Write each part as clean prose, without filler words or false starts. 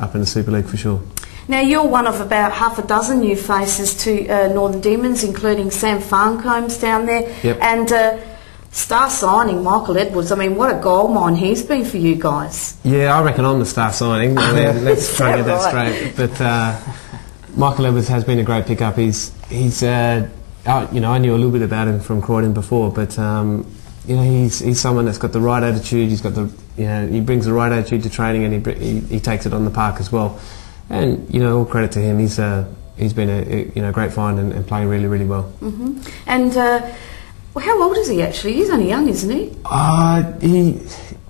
up in the Super League for sure. Now, you're one of about half a dozen new faces to Northern Demons, including Sam Farncombs down there. Yep. And star signing, Michael Edwards. I mean, what a gold mine he's been for you guys. Yeah, I reckon I'm the star signing. I mean, let's try and get that straight. But Michael Edwards has been a great pickup. He's you know, I knew a little bit about him from Croydon before, but you know, he's someone that's got the right attitude. He's got the, you know, he brings the right attitude to training, and he takes it on the park as well. And you know, all credit to him. He's been a great find and playing really, really well. Mm-hmm. And well, how old is he actually? He's only young, isn't he?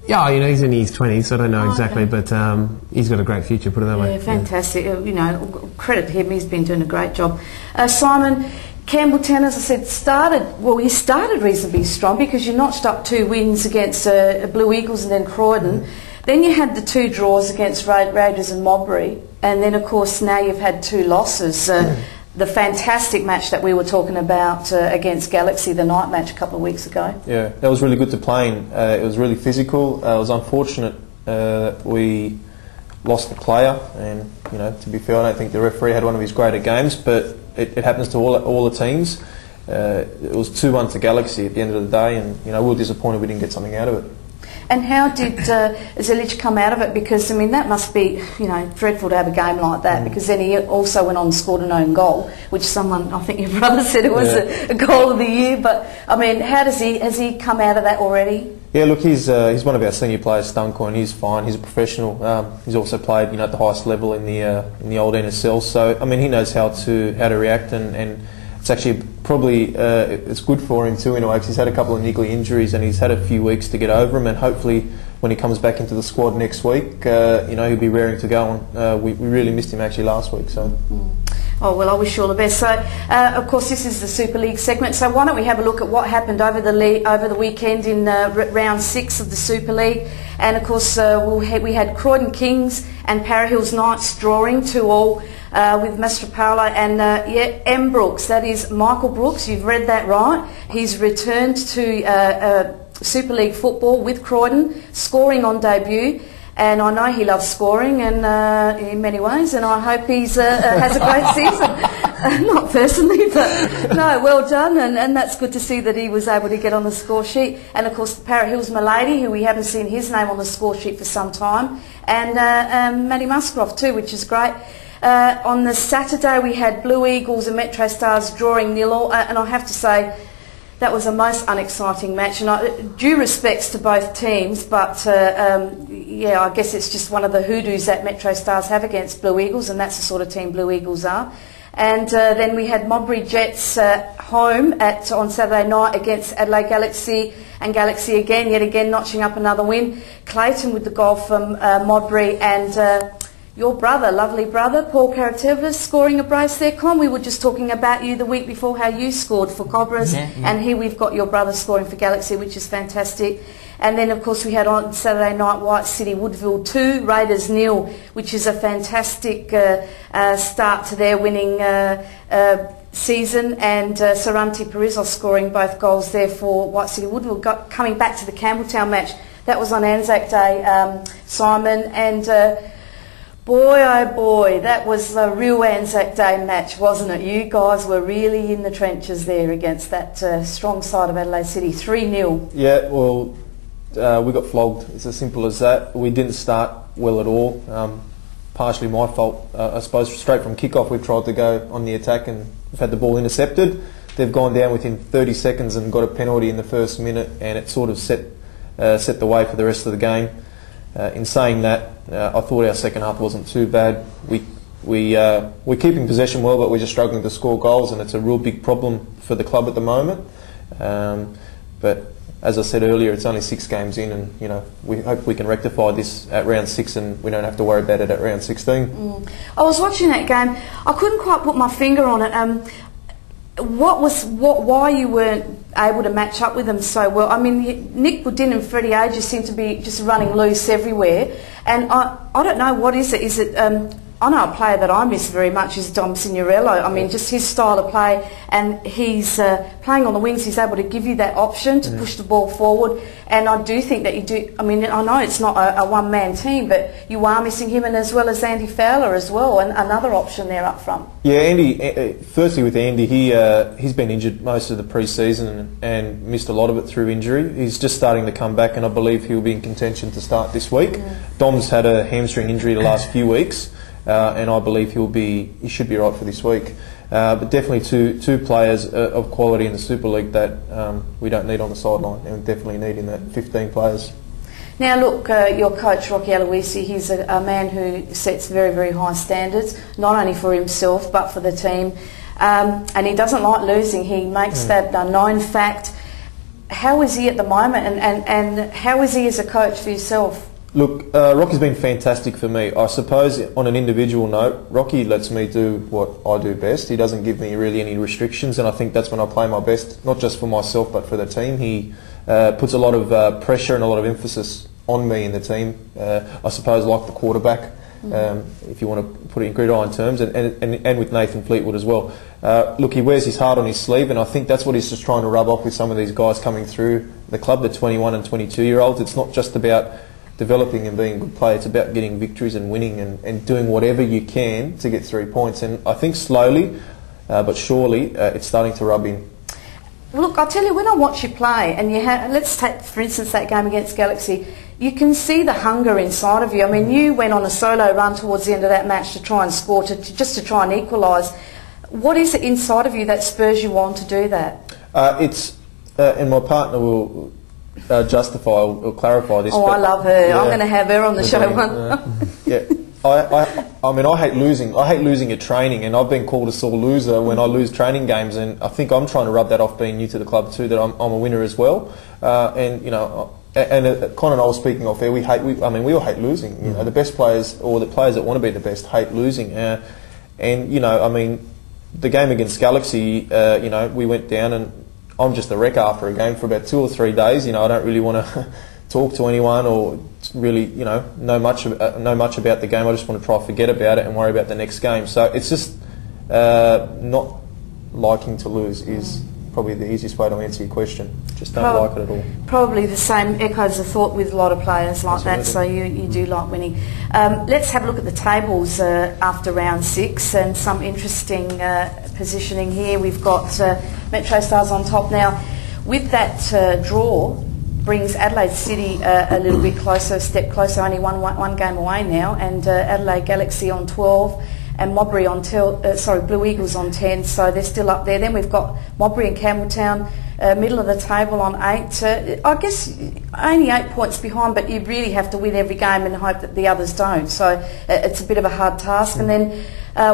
Yeah, you know, he's in his 20s, so I don't know exactly, but he's got a great future, put it that way. Yeah, fantastic. Yeah. You know, credit to him, he's been doing a great job. Simon, Campbelltown, as I said, you started reasonably strong because you notched up 2 wins against Blue Eagles and then Croydon. Then you had the 2 draws against Raiders and Modbury, and then, of course, now you've had 2 losses. The fantastic match that we were talking about against Galaxy, the night match a couple of weeks ago. Yeah, that was really good to play in. It was really physical. It was unfortunate we lost the player, and you know, to be fair, I don't think the referee had one of his greater games, but it happens to all the teams. It was 2-1 to Galaxy at the end of the day, and you know, we were disappointed we didn't get something out of it. And how did Zilic come out of it? Because, I mean, that must be, you know, dreadful to have a game like that, because then he also went on and scored an own goal, which someone, I think your brother said it was a goal of the year. But, I mean, has he come out of that already? Yeah, look, he's one of our senior players, Stuncoin. He's fine. He's a professional. He's also played, you know, at the highest level in the old NSL. So, I mean, he knows how to react, and it's actually probably it's good for him too in a way, because he's had a couple of niggly injuries and he's had a few weeks to get over them, and hopefully when he comes back into the squad next week, you know, he'll be raring to go. And we really missed him actually last week. So. Oh, well, I wish you all the best. So, of course, this is the Super League segment. So why don't we have a look at what happened over the weekend in round 6 of the Super League. And, of course, we had Croydon Kings and Para Hills Knights drawing 2-all with Mastropalo and, M. Brooks. That is Michael Brooks. You've read that right. He's returned to Super League football with Croydon, scoring on debut. And I know he loves scoring, and in many ways, and I hope he has a great season. Not personally, but no, well done, and that's good to see that he was able to get on the score sheet. And of course, Para Hills Milady, who we haven't seen his name on the score sheet for some time, and Matty Muscroft too, which is great. On the Saturday, we had Blue Eagles and Metro Stars drawing 0-0, and I have to say, that was a most unexciting match, and due respects to both teams, but yeah, I guess it's just one of the hoodoos that Metro Stars have against Blue Eagles, and that's the sort of team Blue Eagles are. And then we had Modbury Jets home on Saturday night against Adelaide Galaxy, and Galaxy yet again notching up another win. Clayton with the goal from Modbury, and your brother, lovely brother, Paul Karatevas, scoring a brace there. Con, we were just talking about you the week before, how you scored for Cobras, and here we've got your brother scoring for Galaxy, which is fantastic. And then, of course, we had on Saturday night White City Woodville 2, Raiders 0, which is a fantastic start to their winning season. And Saranti Parizos scoring both goals there for White City Woodville. Coming back to the Campbelltown match, that was on Anzac Day, Simon, and boy, oh boy, that was a real Anzac Day match, wasn't it? You guys were really in the trenches there against that strong side of Adelaide City, 3-0. Yeah, well, we got flogged. It's as simple as that. We didn't start well at all. Partially my fault. I suppose straight from kick-off we've tried to go on the attack and we've had the ball intercepted. They've gone down within 30 seconds and got a penalty in the first minute, and it sort of set the way for the rest of the game. In saying that, I thought our second half wasn't too bad. We're keeping possession well, but we're just struggling to score goals, and it's a real big problem for the club at the moment. But as I said earlier, it's only 6 games in, and you know, we hope we can rectify this at round 6, and we don't have to worry about it at round 16. I was watching that game. I couldn't quite put my finger on it. Why you weren't able to match up with them so well? I mean, Nick Budin and Freddie A just seem to be just running loose everywhere, and I don't know, what is it? Is it I know a player that I miss very much is Dom Signorello. I mean, just his style of play, and he's playing on the wings. He's able to give you that option to push the ball forward. And I do think that you do. I mean, I know it's not a one-man team, but you are missing him, and as well as Andy Fowler as well, and another option there up front. Yeah, Andy. Firstly, with Andy, he's been injured most of the pre-season and missed a lot of it through injury. He's just starting to come back, and I believe he'll be in contention to start this week. Dom's had a hamstring injury the last few weeks. And I believe he should be right for this week. But definitely two players of quality in the Super League that we don't need on the sideline, and definitely need in that 15 players. Now look, your coach Rocky Aloisi, he's a man who sets very, very high standards, not only for himself but for the team. And he doesn't like losing. He makes that a known fact. How is he at the moment, and how is he as a coach for yourself? Look, Rocky's been fantastic for me. I suppose on an individual note, Rocky lets me do what I do best. He doesn't give me really any restrictions, and I think that's when I play my best, not just for myself but for the team. He puts a lot of pressure and a lot of emphasis on me in the team. I suppose like the quarterback, if you want to put it in gridiron terms, and with Nathan Fleetwood as well. Look, he wears his heart on his sleeve, and I think that's what he's just trying to rub off with some of these guys coming through the club, the 21 and 22-year-olds. It's not just about developing and being a good player, it's about getting victories and winning and doing whatever you can to get 3 points. And I think slowly but surely it's starting to rub in. Look, I'll tell you, when I watch you play, and let's take for instance that game against Galaxy, you can see the hunger inside of you. I mean, you went on a solo run towards the end of that match to try and score, just to try and equalise. What is it inside of you that spurs you on to do that? And my partner will justify or clarify this. Oh, I love her. Yeah, I'm going to have her on the show one. Yeah, I mean, I hate losing. I hate losing at training, and I've been called a sore loser when I lose training games. And I think I'm trying to rub that off, being new to the club too, that I'm a winner as well. And you know, and Con and I were speaking off air. We all hate losing. You know, the best players or the players that want to be the best hate losing. And you know, I mean, the game against Galaxy, you know, we went down and I'm just a wreck after a game for about 2 or 3 days. You know, I don't really want to talk to anyone or really, you know much about the game. I just want to try to forget about it and worry about the next game. So it's just not liking to lose is probably the easiest way to answer your question. Just don't like it at all. Probably the same echoes of thought with a lot of players like that, so you do like winning. Let's have a look at the tables after round 6 and some interesting positioning here. We've got Metro Stars on top now. With that draw, brings Adelaide City a little bit closer, a step closer, only one game away now, and Adelaide Galaxy on 12. And Modbury on Blue Eagles on 10, so they're still up there. Then we've got Modbury and Campbelltown, middle of the table on 8. I guess only 8 points behind, but you really have to win every game and hope that the others don't. So it's a bit of a hard task. And then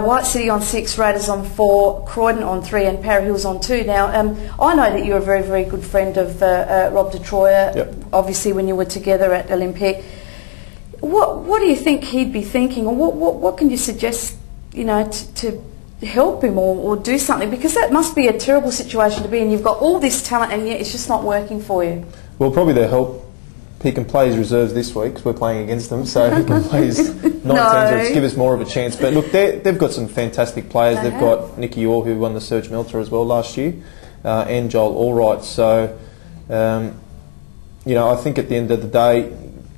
White City on 6, Raiders on 4, Croydon on 3, and Para Hills on 2. Now, I know that you're a very, very good friend of Rob de Troyer. Yep. Obviously, when you were together at Olympic. What do you think he'd be thinking, or what can you suggest? You know, to help him or do something, because that must be a terrible situation to be in. You've got all this talent and yet it's just not working for you. Well, probably the help. He can play his reserves this week because we're playing against them, so he can play his 19s to give us more of a chance. But look, they've got some fantastic players. They've got Nicky Orr, who won the Serge Melter as well last year, and Joel Allwright. So, you know, I think at the end of the day,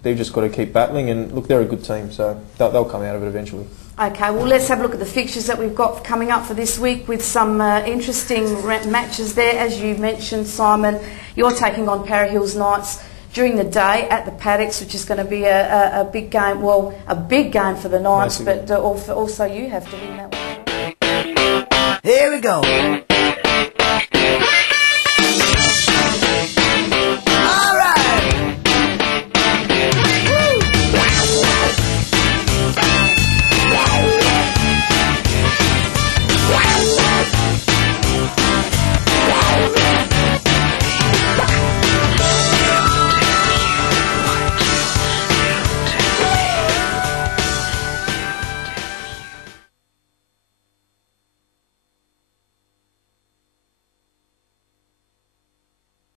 they've just got to keep battling. And look, they're a good team, so they'll come out of it eventually. Okay, well, let's have a look at the fixtures that we've got coming up for this week with some interesting matches there. As you mentioned, Simon, you're taking on Para Hills Knights during the day at the Paddocks, which is going to be a big game. Well, a big game for the Knights, but also you have to win that one. Here we go.